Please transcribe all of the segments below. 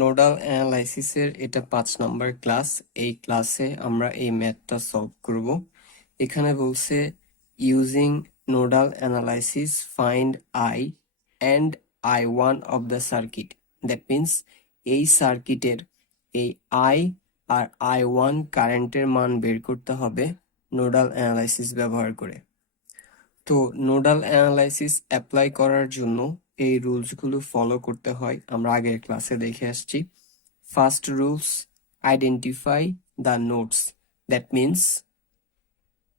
Nodal অ্যানালাইসিসের এটা 5 নম্বর class. এই ক্লাসে আমরা এই ম্যাথটা সলভ করব। এখানে বলছে using nodal analysis find I and I1 of the circuit. That means এই সার্কিটের এই আই আর I1 কারেন্টের মান বের করতে হবে নোডাল অ্যানালাইসিস ব্যবহার করে। তো নোডাল অ্যানালাইসিস অ্যাপ্লাই করার জন্য এই রুলসগুলো ফলো করতে হয়, আমরা আগের ক্লাসে দেখে আসছি। First rules, identify the nodes. That means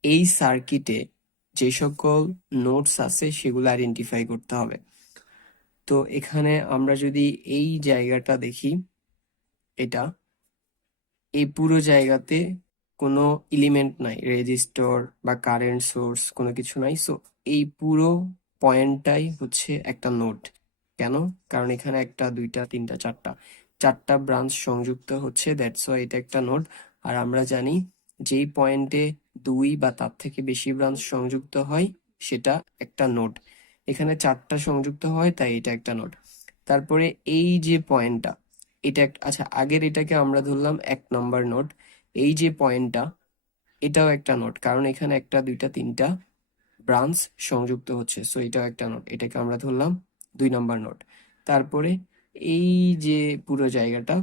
এই সার্কিটে যে সকল নোডস আছে সেগুলো আইডেন্টিফাই করতে হবে। তো এখানে আমরা যদি এই জায়গাটা দেখি, এটা এই পুরো জায়গাতে কোনো এলিমেন্ট নাই, রেজিস্টর বা কারেন্ট সোর্স কোনো কিছু নাই। সো এই পুরো পয়েন্টটাই হচ্ছে একটা নোড। কেন? কারণ এখানে একটা, দুইটা, তিনটা, চারটা ব্রাঞ্চ সংযুক্ত হচ্ছে, দ্যাটস ওয়াই এটা একটা নোড। আর আমরা জানি যেই পয়েন্টে 2 বা তার থেকে বেশি ব্রাঞ্চ সংযুক্ত হয় সেটা একটা নোড। এখানে 4টা সংযুক্ত হয়, তাই এটা একটা নোড। তারপরে এই যে পয়েন্টটা, এটা আচ্ছা, আগের এটাকে আমরা ধরলাম 1 নম্বর নোড। এই যে পয়েন্টটা, এটাও একটা নোড, কারণ এখানে একটা, দুইটা, তিনটা ব্রাঞ্চ সংযুক্ত হচ্ছে, সো এটাও একটা নোড। এটাকে আমরা ধরলাম 2 নম্বর নোড। তারপরে এই যে পুরো জায়গাটা,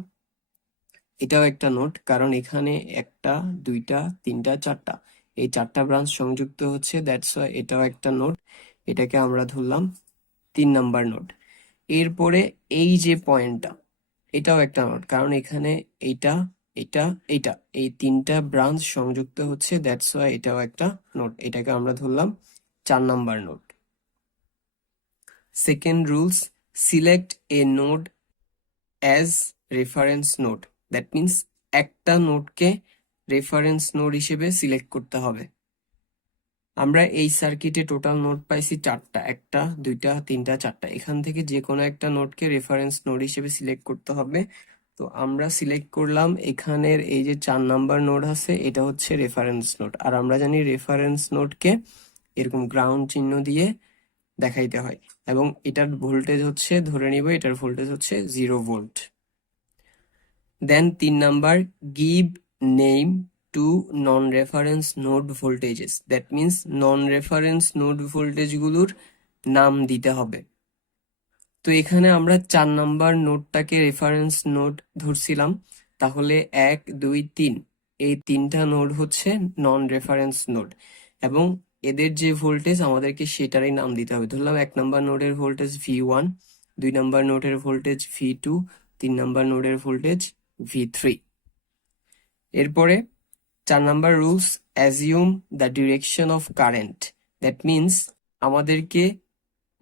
এটাও একটা নোড, কারণ এখানে একটা, দুইটা, তিনটা, চারটা, এই 4টা ব্রাঞ্চ সংযুক্ত হচ্ছে, দ্যাটস ওয়াই এটাও একটা নোড। এটাকে আমরা ধরলাম 3 নম্বর নোড। এরপরে এই যে পয়েন্টটা, এটাও একটা নোড, কারণ এখানে এইটা, এটা, এইটা, এই 3টা ব্রাঞ্চ সংযুক্ত হচ্ছে, দ্যাটস ওয়াই এটাও একটা নোড। এটাকে আমরা ধরলাম 4 নম্বর node. Second rules, select a node as reference node. That means একটা নোডকে রেফারেন্স নোড হিসেবে সিলেক্ট করতে হবে। আমরা এই সার্কিটে টোটাল নোড পাইছি 4টা, একটা, দুইটা, তিনটা, চারটা। এখান থেকে যে কোনো একটা নোডকে রেফারেন্স নোড হিসেবে সিলেক্ট করতে হবে। তো আমরা সিলেক্ট করলাম এখানের এই যে 4 নম্বর নোড আছে, এটা হচ্ছে রেফারেন্স নোড। আর আমরা জানি রেফারেন্স নোডকে এরকম গ্রাউন্ড চিহ্ন দিয়ে দেখাইতে হয়, এবং এটার ভোল্টেজ হচ্ছে, ধরে নিব এটার ভোল্টেজ হচ্ছে 0 volt. Then 3 number, give name to non reference node voltages. That means non reference node voltage গুলোর নাম দিতে হবে। তো এখানে আমরা 4 নম্বর নোডটাকে রেফারেন্স নোড ধরছিলাম, তাহলে 1, 2, 3 এই 3টা নোড হচ্ছে নন রেফারেন্স নোড, এবং এদের যে ভোল্টেজ আমাদেরকে সেটারই নাম দিতে হবে। ধরলাম 1 নম্বর নোডের ভোল্টেজ V1, 2 নম্বর নোডের ভোল্টেজ V2, 3 নম্বর নোডের ভোল্টেজ V3। এরপরে 4 নম্বর rules, assume the direction of current. That means আমাদেরকে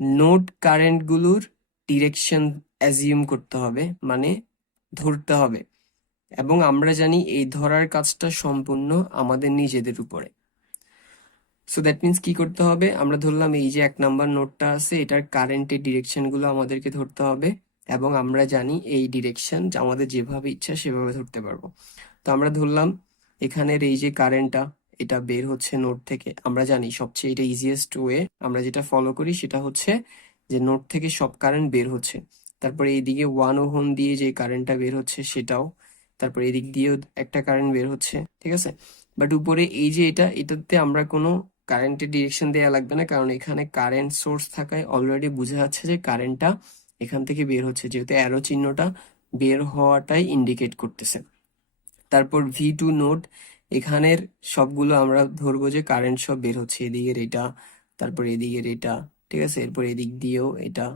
নোড কারেন্ট গুলোর ডিরেকশন অ্যাজিউম করতে হবে, মানে ধরতে হবে। এবং আমরা জানি এই ধরার কাজটা সম্পূর্ণ আমাদের নিজেদের উপরে। সো দ্যাট মিন্স কি করতে হবে, আমরা ধরলাম এই যে 1 নম্বর নোডটা আছে, এটার কারেন্টের ডিরেকশন গুলো আমাদেরকে ধরতে হবে, এবং আমরা জানি এই ডিরেকশন আমাদের যেভাবে ইচ্ছা সেভাবে ধরতে পারবো। তো আমরা ধরলাম এখানের এই যে কারেন্টটা, এটা বের হচ্ছে নোড থেকে। আমরা জানি সবচেয়ে এটা ইজিয়েস্ট ওয়ে, আমরা যেটা ফলো করি সেটা হচ্ছে যে নোড থেকে সব কারেন্ট বের হচ্ছে। তারপরে এইদিকে 1 ওহম দিয়ে যে কারেন্টটা বের হচ্ছে সেটাও, তারপরে এদিক দিয়েও একটা কারেন্ট বের হচ্ছে, ঠিক আছে। বাট উপরে এই যে এটাতে আমরা কোনো কারেন্টের ডিরেকশন দেওয়া লাগবে না, কারণ এখানে কারেন্ট সোর্স থাকায় অলরেডি বোঝা যাচ্ছে যে কারেন্টটা এখান থেকে বের হচ্ছে, যেহেতু অ্যারো চিহ্নটা বের হওয়াটাই ইন্ডিকেট করতেছে। তারপর V2 নোড, এখানের সবগুলো আমরা ধরবো যে কারেন্ট সব বের হচ্ছে, এদিকের এটা, তারপর এদিকের এটা, ঠিক আছে, এরপর এদিক দিয়েও এটা,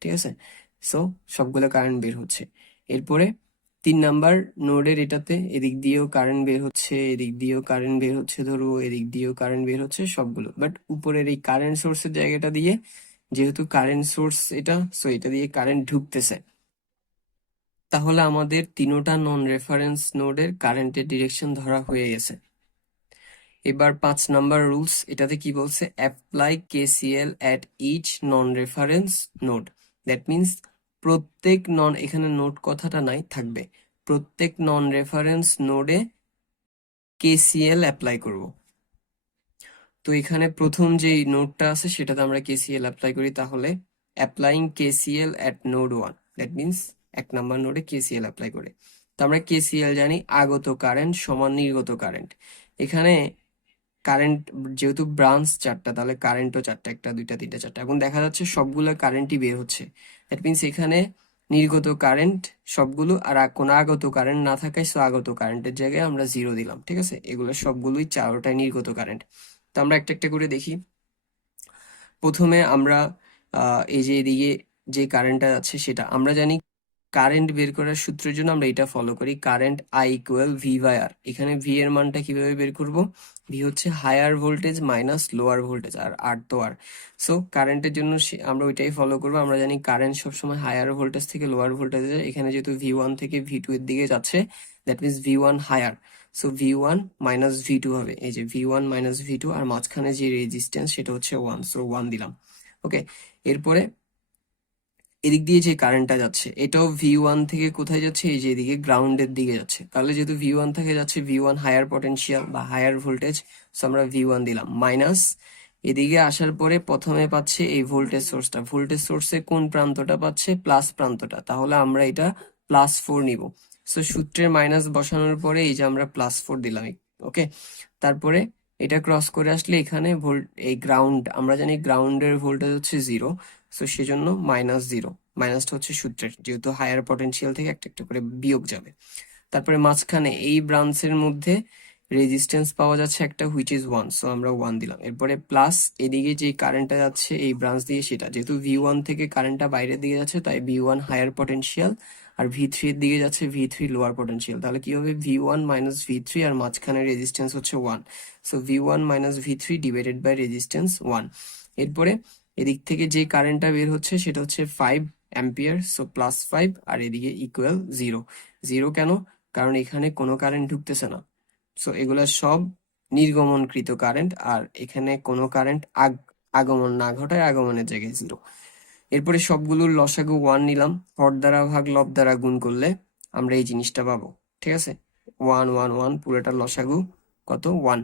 ঠিক আছে। সো সবগুলো কারেন্ট বের হচ্ছে। এরপরে 3 নম্বর নোডের এটাতে এদিক দিয়েও কারেন্ট বের হচ্ছে, এদিক দিয়েও কারেন্ট বের হচ্ছে, ধরো এদিক দিয়েও কারেন্ট বের হচ্ছে সবগুলো। বাট উপরের এই কারেন্ট সোর্সের জায়গাটা দিয়ে, যেহেতু কারেন্ট সোর্স এটা, সো এটা দিয়ে কারেন্ট ঢুকতেছে। তাহলে আমাদের তিনোটা নন রেফারেন্স নোডের কারেন্টের ডিরেকশন ধরা হয়ে গেছে। এবার 5 নম্বর রুলস, এটাতে কি বলছে, apply KCL at each non reference node. That means প্রত্যেক নন, এখানে নোড কথাটা নাই, থাকবে প্রত্যেক নন রেফারেন্স নোডে KCL অ্যাপ্লাই করব। তো এখানে প্রথম যে নোডটা আছে সেটাতে আমরা KCL অ্যাপ্লাই করি, তাহলে applying KCL at node 1, that means 1 number নোডে কেসিএল অ্যাপ্লাই করে। তো আমরা কেসিএল জানি আগত কারেন্ট সমান নির্গত কারেন্ট। এখানে কারেন্ট যেহেতু ব্রাঞ্চ 4টা, তাহলে কারেন্টও 4টা, 1 2 3 4। এখন দেখা যাচ্ছে সবগুলো কারেন্টই বের হচ্ছে। দ্যাট মিনস এখানে নির্গত কারেন্ট সবগুলো, আর কোনো আগত কারেন্ট না থাকায় সো আগত কারেন্টের জায়গায় আমরা 0 দিলাম। ঠিক আছে, এগুলো সবগুলোই 4টাই নির্গত কারেন্ট। তো আমরা একটা একটা করে দেখি। প্রথমে আমরা এই যে এদিকে যে কারেন্টটা যাচ্ছে সেটা আমরা জানি। কারেন্ট বের করার সূত্রের জন্য আমরা এটা ফলো করি, current I equal V by R. এখানে ভি এর মানটা কিভাবে বের করব? ভি হচ্ছে higher voltage minus lower voltage, আর আর তো আর। সো কারেন্টের জন্য আমরা ওইটাই ফলো করবো। আমরা জানি কারেন্ট সবসময় হায়ার ভোল্টেজ থেকে লোয়ার ভোল্টেজে যায়। এখানে যেহেতু ভি ওয়ান থেকে ভি টু এর দিকে যাচ্ছে, that means V one higher, so V one minus V two হবে। এই যে V one minus V two, আর মাঝখানে যে রেজিস্ট্যান্স সেটা হচ্ছে 1, সো 1 দিলাম। ওকে, এরপরে এদিক দিয়ে যে কারেন্টটা যাচ্ছে এটাও ভি ওয়ান থেকে কোথায় যাচ্ছে? এই যে এদিকে গ্রাউন্ডের দিকে যাচ্ছে। তাহলে যেহেতু ভি ওয়ান থেকে যাচ্ছে, ভি ওয়ান হায়ার পটেনশিয়াল বা হায়ার ভোল্টেজ, সো আমরা ভি ওয়ান দিলাম। মাইনাস এদিকে আসার পরে প্রথমে পাচ্ছে এই ভোল্টেজ সোর্সটা। ভোল্টেজ সোর্সের কোন প্রান্তটা পাচ্ছে? প্লাস প্রান্তটা। তাহলে আমরা এটা +4 নিব। সো সূত্রের মাইনাস বসানোর পরে এই যে আমরা +4 দিলাম। ওকে, তারপরে এটা ক্রস করে আসলে এখানে এই গ্রাউন্ড, আমরা জানি গ্রাউন্ডের ভোল্টেজ হচ্ছে 0, সো সেজন্য -0। মাইনাসটা হচ্ছে সূত্রের, যেহেতু হায়ার পটেনশিয়াল থেকে একটা একটা করে বিয়োগ যাবে। তারপরে মাঝখানে এই ব্রাঞ্চের মধ্যে রেজিস্ট্যান্স পাওয়া যাচ্ছে একটা, হুইচ ইজ 1, সো আমরা 1 দিলাম। এরপরে প্লাস এদিকে যে কারেন্টটা যাচ্ছে এই ব্রাঞ্চ দিয়ে সেটা, যেহেতু ভি ওয়ান থেকে কারেন্টটা বাইরের দিকে যাচ্ছে তাই ভি ওয়ান হায়ার পটেনশিয়াল, আর ভি থ্রি এর দিকে যাচ্ছে ভি থ্রি লোয়ার পটেনশিয়াল। তাহলে কি হবে? V one minus V three, আর মাঝখানে রেজিস্ট্যান্স হচ্ছে 1, so V one minus V three divided by resistance 1। এরপরে এদিক থেকে যে কারেন্টটা বের হচ্ছে সেটা হচ্ছে 5 অ্যাম্পিয়ার, সো +5, আর এদিকে ইকুয়াল 0। 0 কেন? কারণ এখানে কোনো কারেন্ট ঢুকতেছে না, সো এগুলা সব নির্গমনকৃত কারেন্ট, আর এখানে কোনো কারেন্ট আগমন না ঘটায়, আগমনের জায়গায় 0। এরপরে সবগুলোর লসাগু 1 নিলাম। হর দ্বারা ভাগ লব দ্বারা গুণ করলে আমরা এই জিনিসটা পাবো। ঠিক আছে, 1 1 1 পুরোটার লসাগু কত? 1।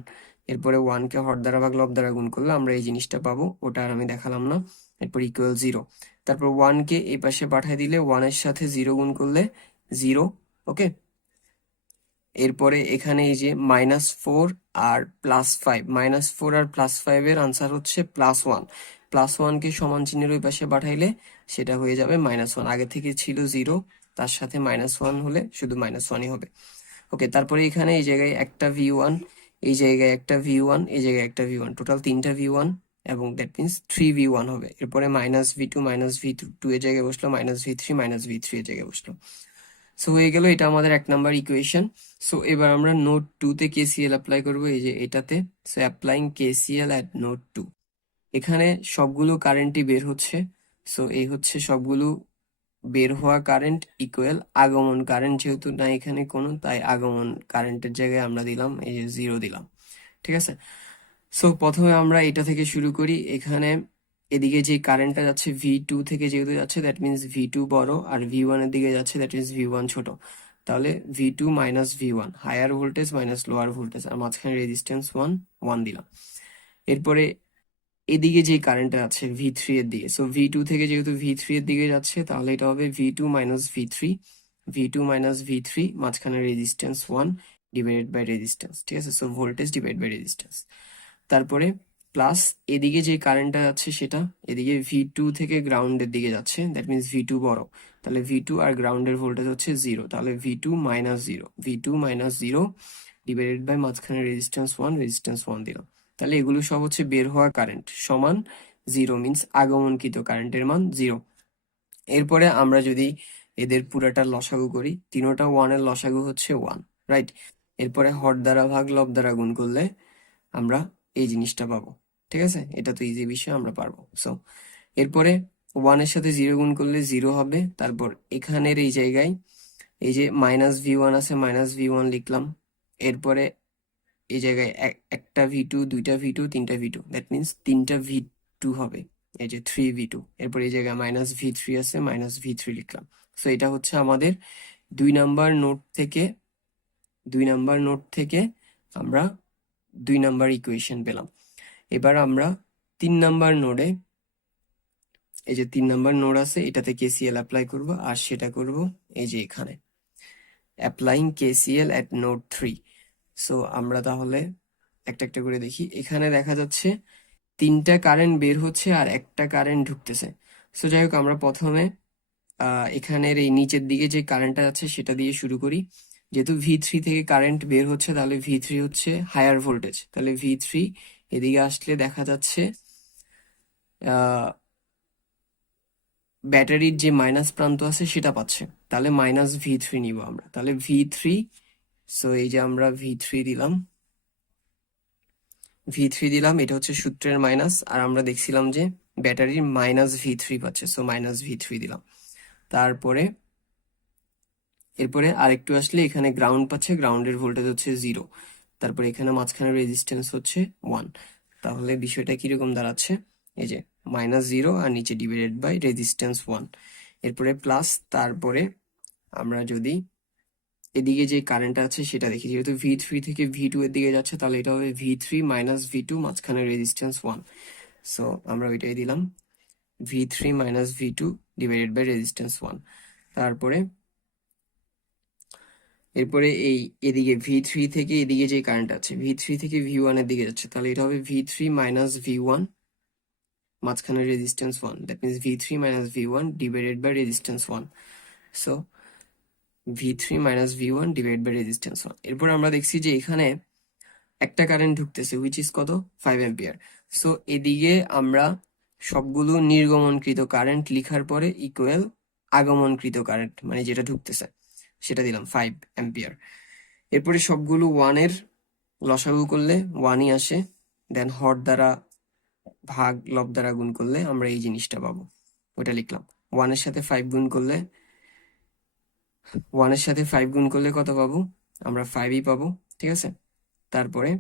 এরপরে 1 কে হর দ্বারা ভাগ লব দ্বারা গুণ করলে আমরা এই জিনিসটা পাবো, ওটা আর আমি দেখালাম না। এরপর ইকুয়াল 0। তারপর 1 কে এই পাশে পাঠিয়ে দিলে 1 এর সাথে 0 গুণ করলে 0। ওকে, এরপরে এখানে এই যে -4 আর +5, -4 আর +5 এর আনসার হচ্ছে +1। +1 কে সমান চিহ্নের ওই পাশে পাঠাইলে সেটা হয়ে যাবে -1। আগে থেকে ছিল 0, তার সাথে -1 হলে শুধু -1ই হবে। ওকে, তারপরে এখানে এই জায়গায় একটা ভি ওয়ান, এই জায়গায় একটা ভি ওয়ান, এই জায়গায় একটা ভি ওয়ান, টোটাল 3টা ভি ওয়ান, এবং দ্যাট মিনস 3v1 হবে। এরপরে -v2 -v2 এর জায়গায় বসলো, -v3 -v3 এর জায়গায় বসলো। সো হয়ে গেল, এটা আমাদের 1 নাম্বার ইকুয়েশন। সো এবার আমরা নোড 2 তে কেসিএল অ্যাপ্লাই করবো, এই যে এটাতে। So applying KCL at node 2। এখানে সবগুলো কারেন্টই বের হচ্ছে। সো এই হচ্ছে সবগুলো বের হওয়া কারেন্ট ইকুয়াল আগমন কারেন্ট, যেহেতু না এখানে কোনো, তাই আগমন কারেন্টের জায়গায় আমরা দিলাম এই যে 0 দিলাম। ঠিক আছে, সো প্রথমে আমরা এটা থেকে শুরু করি। এখানে এদিকে যে কারেন্টটা যাচ্ছে ভি টু থেকে যেহেতু যাচ্ছে, দ্যাট মিনস ভি টু বড়, আর ভি ওয়ান এর দিকে যাচ্ছে, দ্যাট মিনস ভি ওয়ান ছোট। তাহলে V two minus V one, higher voltage minus lower voltage, আর মাঝখানে রেজিস্ট্যান্স 1 1 দিলাম। এরপরে এদিকে যে কারেন্টটা আছে ভি থ্রি এর দিকে, সো ভি টু থেকে যেহেতু ভি থ্রি এর দিকে যাচ্ছে, তাহলে এটা হবে V two minus V three, V two minus V three, মাঝখানে রেজিস্ট্যান্স 1 ডিভাইডেড বাই রেজিস্ট্যান্স। ঠিক আছে, so voltage divide by resistance. তারপরে প্লাস এদিকে যে কারেন্টটা যাচ্ছে সেটা এদিকে ভি টু থেকে গ্রাউন্ডের দিকে যাচ্ছে, দ্যাট মিনস ভি টু বড়। তাহলে ভি টু আর গ্রাউন্ডের ভোল্টেজ হচ্ছে 0, তাহলে V two minus zero divided by মাঝখানে রেজিস্ট্যান্স 1 দিলাম। তাহলে এগুলো সব হচ্ছে বের হওয়া কারেন্ট সমান 0, মিনস আগমনকৃত কারেন্টের মান 0। এরপরে আমরা যদি এদের পুরাটার লসাগু করি, তিনোটা 1 এর লসাগু হচ্ছে 1, রাইট? এরপরে হর দ্বারা ভাগ লব দ্বারা গুণ করলে আমরা এই জিনিসটা পাবো। ঠিক আছে, এটা তো ইজি বিষয়, আমরা পারবো। সো এরপরে 1 এর সাথে 0 গুণ করলে 0 হবে। তারপর এখানের এই জায়গায় এই যে -v1 আছে, -v1 লিখলাম। এরপরে এই জায়গায় একটা ভি টু, দুইটা ভি টু, তিনটা ভি টু, দ্যাট মিনস 3টা ভি টু হবে, এই যে 3v2। এরপর এই জায়গায় -v3 আছে, -v3 লিখলাম। সো এটা হচ্ছে আমাদের 2 নাম্বার নোট থেকে, 2 নাম্বার নোট থেকে আমরা 2 নাম্বার ইকুয়েশন পেলাম। এবার আমরা 3 নাম্বার নোডে এই যে 3 নাম্বার নোড আছে এটাতে কেসিএল অ্যাপ্লাই করব, আর সেটা করব এই যে এখানে অ্যাপ্লাইং কেসিএল এট নোড 3। সো আমরা তাহলে একটা একটা করে দেখি। এখানে দেখা যাচ্ছে 3টা কারেন্ট বের হচ্ছে আর একটা কারেন্ট ঢুকতেছে। সো যাই হোক, আমরা প্রথমে এখানের এই নিচের দিকে যে কারেন্টটা আছে সেটা দিয়ে শুরু করি। যেহেতু ভি3 থেকে কারেন্ট বের হচ্ছে, তাহলে ভি3 হচ্ছে হায়ার ভোল্টেজ, তাহলে ভি3 এদিকে আসলে দেখা যাচ্ছে ব্যাটারির যে মাইনাস প্রান্ত আছে সেটা পাচ্ছে, তাহলে মাইনাস ভি3 নিব আমরা। তাহলে ভি3, সো এই যে আমরা ভি3 দিলাম, এটা হচ্ছে সূত্রের মাইনাস, আর আমরা দেখছিলাম যে ব্যাটারির মাইনাস ভি3 পাচ্ছে, সো মাইনাস ভি3 দিলাম। তারপরে এরপরে আরেকটু আসলে এখানে গ্রাউন্ড পাচ্ছে, গ্রাউন্ডের ভোল্টেজ হচ্ছে 0, তারপরে এখানে মাঝখানে রেজিস্ট্যান্স হচ্ছে 1। তাহলে বিষয়টা কিরকম দাঁড়াচ্ছে, এই যে -0 আর নিচে ডিভাইডেড বাই রেজিস্ট্যান্স 1, এরপরে প্লাস, তারপরে আমরা যদি এদিকে যে কারেন্ট আছে সেটা দেখি, যেহেতু ভি3 থেকে ভি2 এর দিকে যাচ্ছে, তাহলে এটা হবে ভি3 মাইনাস ভি2, মাঝখানে রেজিস্ট্যান্স 1। সো আমরা ওইটাই দিলাম, ভি3 minus V two divided by resistance 1। তারপরে এরপরে এই এদিকে ভি3 থেকে এদিকে যে কারেন্ট আছে, ভি3 থেকে ভি1 এর দিকে যাচ্ছে, তাহলে এটা হবে ভি3 মাইনাস ভি1, মাঝখানে রেজিস্ট্যান্স 1, দ্যাট মিনস ভি3 minus V one divided by resistance 1। So ভি3 minus V one divide by resistance 1। এরপর আমরা দেখছি যে এখানে একটা কারেন্ট ঢুকতেছে, হুইচ ইজ কত, 5 অ্যাম্পিয়ার। সো এদিকে আমরা সবগুলো নির্গমনকৃত কারেন্ট লিখার পরে ইকুয়াল আগমনকৃত কারেন্ট, মানে যেটা ঢুকতেছে সেটা দিলাম 5 অ্যাম্পিয়ার। এরপরে সবগুলো 1-এর লসাগু করলে 1-ই আসে, দেন হর দ্বারা ভাগ লব দ্বারা গুণ করলে আমরা এই জিনিসটা পাবো, ওটা লিখলাম। 1-এর সাথে 5 গুণ করলে 1-এর সাথে 5 গুণ করলে কত পাবো, আমরা 5ই পাবো, ঠিক আছে। তারপরে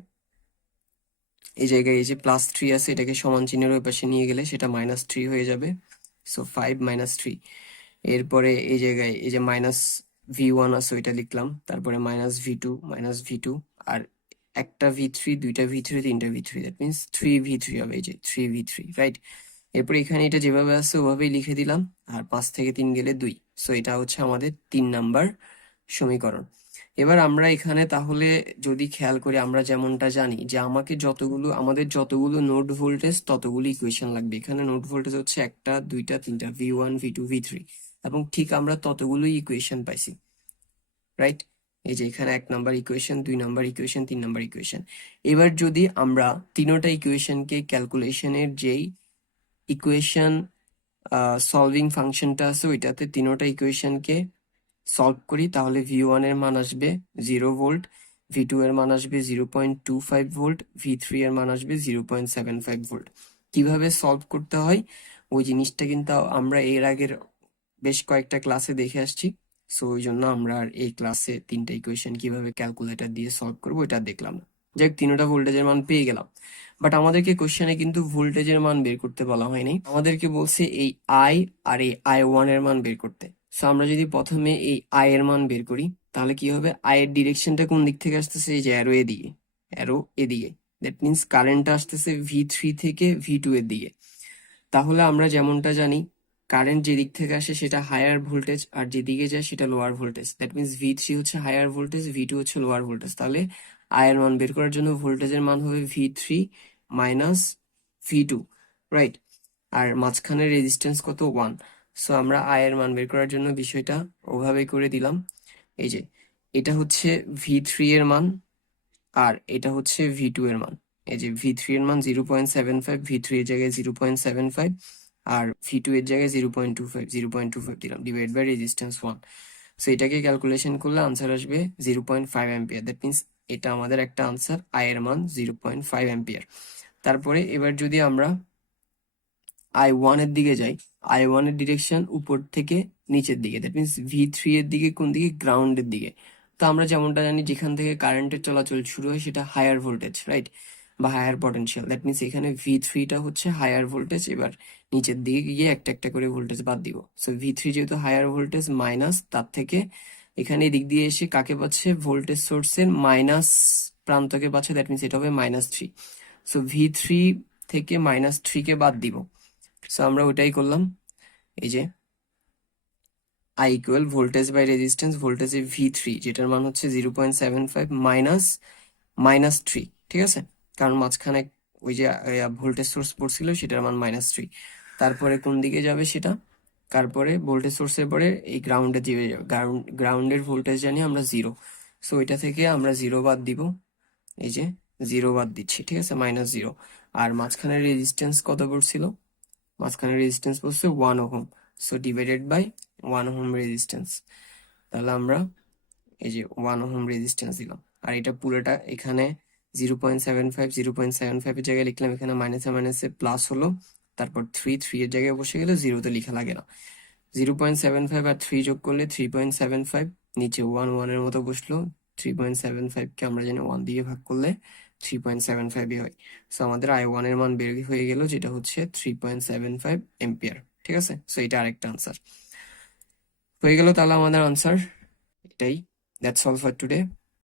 এই জায়গায় এই যে +3 আছে, এটাকে সমান চিহ্নের ওই পাশে নিয়ে গেলে সেটা -3 হয়ে যাবে, সো 5 -3। এরপরে এই জায়গায় এই যে মাইনাস ভি1 আছে ওইটা লিখলাম, তারপরে মাইনাস ভি2, আর একটা ভি3, দুইটা ভি3, তিনটা ভি3, দ্যাট মিনস 3v3 হবে, এই যে 3v3, রাইট। এরপর এখানে এটা যেভাবে আছে ওভাবেই লিখে দিলাম, আর 5 থেকে 3 গেলে 2, সো এটা হচ্ছে আমাদের 3 নাম্বার সমীকরণ। এবার আমরা এখানে তাহলে যদি খেয়াল করি, আমরা যেমনটা জানি যে আমাদের যতগুলো নোড ভোল্টেজ ততগুলো ইকুয়েশন লাগবে। এখানে নোড ভোল্টেজ হচ্ছে 1, 2, 3, ভি1, ভি2, ভি3, এবং ঠিক আমরা ততগুলোই ইকুয়েশন পাইছি, রাইট। এই যে এখানে 1 number equation, 2 number equation, 3 number equation. এবার যদি আমরা তিনোটা ইকুয়েশনকে ক্যালকুলেশনের যেই ইকুয়েশন সলভিং ফাংশনটা আছে ওইটাতে তিনোটা ইকুয়েশনকে সলভ করি, তাহলে ভি1 এর মান আসবে 0 ভোল্ট, ভি2 এর মান আসবে 0.25 ভোল্ট, ভি3 এর মান আসবে 0.75 ভোল্ট। কিভাবে সলভ করতে হয় ওই জিনিসটা কিন্তু আমরা এর আগের বেশ কয়েকটা ক্লাসে দেখে আসছি, সো ওই জন্য আমরা আর এই ক্লাসে 3টা ইকুয়েশন কিভাবে ক্যালকুলেটর দিয়ে সলভ করবো এটা দেখলাম না। যাই হোক, তিনোটা ভোল্টেজের মান পেয়ে গেলাম, বাট আমাদেরকে কোশ্চেনে কিন্তু ভোল্টেজের মান বের করতে বলা হয়নি, আমাদেরকে বলছে এই আই আর এই I1 এর মান বের করতে। সো আমরা যদি প্রথমে এই আই এর মান বের করি, তাহলে কি হবে, আই এর ডিরেকশনটা কোন দিক থেকে আসতেছে, এই যে অ্যারো এদিকে, দ্যাট মিনস কারেন্টটা আসতেছে ভি3 থেকে ভি2 এর দিকে। তাহলে আমরা যেমনটা জানি কারেন্ট যেদিক থেকে আসে সেটা হায়ার ভোল্টেজ, আর যেদিকে যায় সেটা লোয়ার ভোল্টেজ, দ্যাট মিনস ভি3 হচ্ছে হায়ার ভোল্টেজ, ভি2 হচ্ছে লোয়ার ভোল্টেজ। তাহলে আই এর মান বের করার জন্য ভোল্টেজের মান হবে ভি3 মাইনাস ভি2, রাইট। আর মাঝখানে রেজিস্ট্যান্স কত, 1। সো আমরা আই এর মান বের করার জন্য বিষয়টা ওভাবে করে দিলাম। এই যে এটা হচ্ছে ভি3 এর মান, আর এটা হচ্ছে ভি2 এর মান। এই যে ভি3 এর মান 0.75, ভি3 এর জায়গায় 0.75, আর ভি2 এর জায়গায় 0.25 দিলাম, ডিভাইড বাই রেজিস্ট্যান্স 1। সো এটাকে ক্যালকুলেশন করলে আনসার আসবে 0.5 অ্যাম্পিয়ার, দ্যাট মিনস এটা আমাদের একটা আনসার, আই এর মান 0.5 অ্যাম্পিয়ার। তারপরে এবার যদি আমরা I1 এর দিকে যাই, I1 এর ডিরেকশন উপর থেকে নিচের দিকে, দ্যাট মিনস ভি3 এর দিকে কোন দিকে, গ্রাউন্ডের দিকে। তো আমরা যেমনটা জানি যেখান থেকে কারেন্টের চলাচল শুরু হয় সেটা হায়ার ভোল্টেজ, রাইট, বা হায়ার পটেনশিয়াল, দ্যাট মিনস এখানে ভি3টা হচ্ছে হায়ার ভোল্টেজ। এবার নিচের দিকে গিয়ে একটা একটা করে ভোল্টেজ বাদ দিব। সো ভি3 যেহেতু হায়ার ভোল্টেজ, মাইনাস তার থেকে এখানে এদিক দিয়ে এসে কাকে পাচ্ছে, ভোল্টেজ সোর্সের মাইনাস প্রান্তকে পাচ্ছে, দ্যাট মিনস এটা হবে -3। সো ভি3 থেকে -3 কে বাদ দিব, সো আমরা ওটাই করলাম। এই যে I equal voltage by resistance, ভোল্টেজে V3 যেটার মান হচ্ছে 0.75 মাইনাস 3, ঠিক আছে, কারণ মাঝখানে ওই যে ভোল্টেজ সোর্স পড়ছিল সেটার মান -3। তারপরে কোন দিকে যাবে সেটা, তারপরে ভোল্টেজ সোর্সের পরে এই গ্রাউন্ডে দিকে যাবে, গ্রাউন্ডের ভোল্টেজ জানি আমরা 0। সো এটা থেকে আমরা 0 বাদ দিব, এই যে 0 বাদ দিচ্ছি, ঠিক আছে, -0। আর মাঝখানের রেজিস্ট্যান্স কত পড়ছিল, মাঝখানের রেজিস্ট্যান্স পড়ছে 1 ohm. So divided by 1 ohm resistance, তাহলে আমরা এই যে 1 ওহম রেজিস্ট্যান্স দিলাম। আর এটা পুরোটা এখানে 0.75 এর জায়গায় লিখলাম, এখানে মাইনাসে মাইনাসে প্লাস হলো, তারপর 3 এর জায়গায় বসে গেলে 0 লেখা লাগে না। 0.75 আর 3 যোগ করলে 3.75, নিচে 1 এর মতো বসলো। 3.75 কে আমরা জানি 1 দিয়ে ভাগ করলে 3.75 হয়। সো আমাদের I1 এর মান বের হয়ে গেল, যেটা হচ্ছে 3.75 এম্পিয়ার, ঠিক আছে। সো এটা আরেকটা আনসার হয়ে গেল, তাহলে আমাদের আনসার এটাই। That's all for today.